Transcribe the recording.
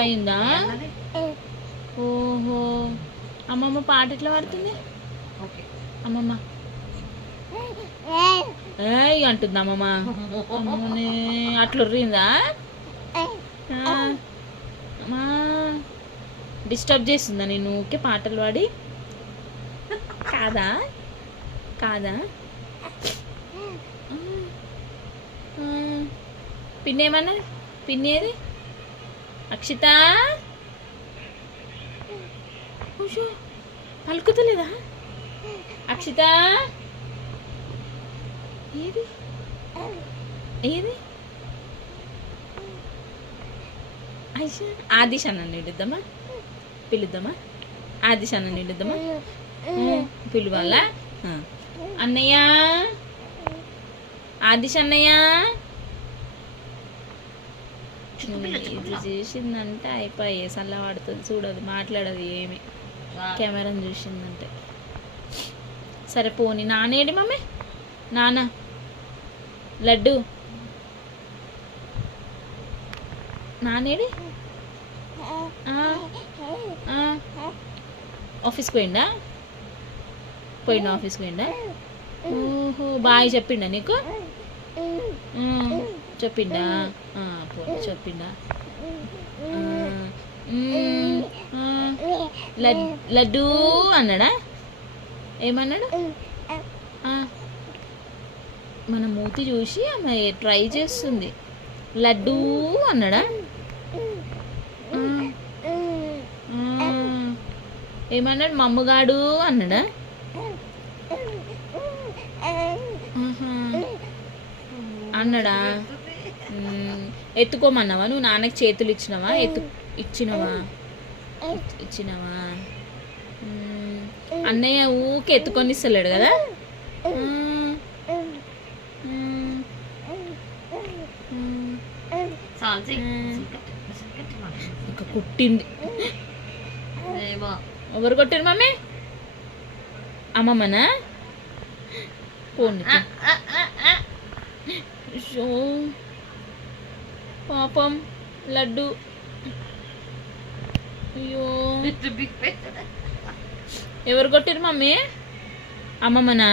అట్లా అయిందా? ఓహో, అమ్మమ్మ పాట ఎట్లా పాడుతుంది? అమ్మమ్మ ఏయ్ అంటుంది అమ్మమ్మ. అమ్మనే అట్లా ఉర్రిందా? అమ్మా డిస్టర్బ్ చేస్తుందా నేను ఊకే పాటలు పాడి? కాదా కాదా? పిన్ని ఏమన్నా? పిన్ని ఏది? అక్షిత పలుకుతలేదా? అక్షిత ఏది ఏది? ఆదిశ నన్ను పిలుద్దామా? పిలుద్దామా? ఆదిశ నన్ను పిలుద్దామా? పిలువాల అన్నయ్య, ఆదిశ అన్నయ్య. ఇది చేసిందంటే అయిపోయి సల్లా పడుతుంది, చూడదు, మాట్లాడదు ఏమి. కెమెరాని చూసిందంటే సరే పోనీ. నానేడి మమ్మీ? నాన్న లడ్డు నానేడి? ఆఫీస్కి పోయిండా? ఆఫీస్కి పోయిండా? ఓహో, బాయ్ చెప్పిండా నీకు? చెప్పిండా? చెప్పిండా? లడ్డు అన్నాడా? ఏమన్నాడు? మన మూతి చూసి ఆమె ట్రై చేస్తుంది. లడ్డు అన్నాడా? ఏమన్నాడు? మమ్మగాడు అన్నాడా? అన్నాడా? ఎత్తుకోమన్నావా నువ్వు? నాన్నకి చేతులు ఇచ్చినావా? ఇచ్చినావా? అన్నయ్య ఊకే ఎత్తుకొని ఇస్తలేడు కదా? ఇంకా కుట్టింది. ఎవరు కొట్టారు మమ్మీ? అమ్మమ్మనా? పోనీ పాపం లడ్డు. అయ్యో, ఎవరు కొట్టారు మమ్మీ? అమ్మమ్మనా?